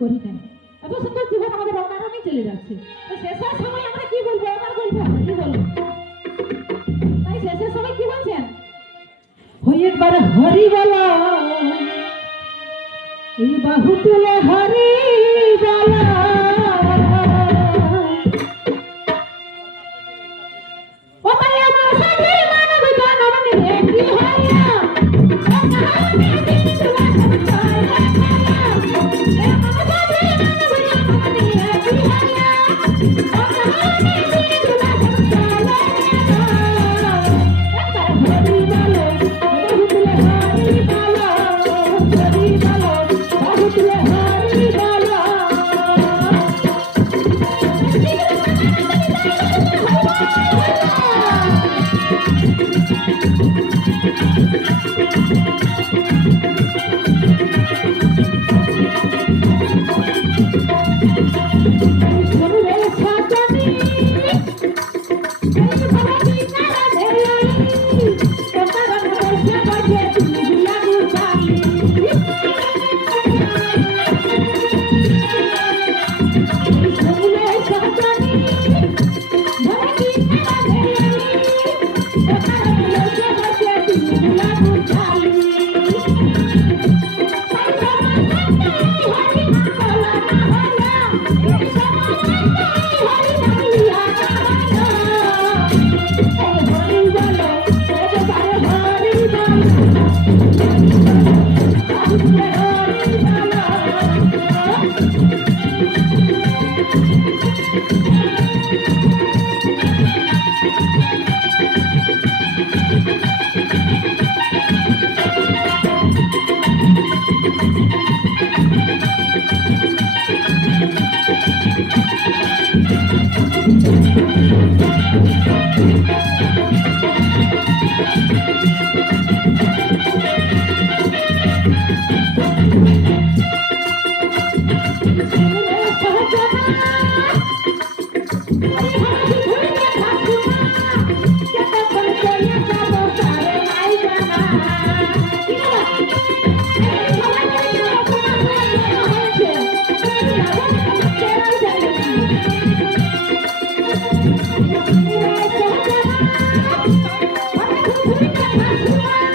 করি নাই, এত সুন্দর জীবন আমাদের অকারণেই চলে যাচ্ছে। শেষের সময় আমরা কি বলবো, এবার বলবো কি বলবো, তাই শেষের সময় কি বলছেন, হই একবার হরি বলো, এই বাহু তুলে হরি বলো, ও তাই আমার সাথে মানব জনম নিয়ে কি হইয়া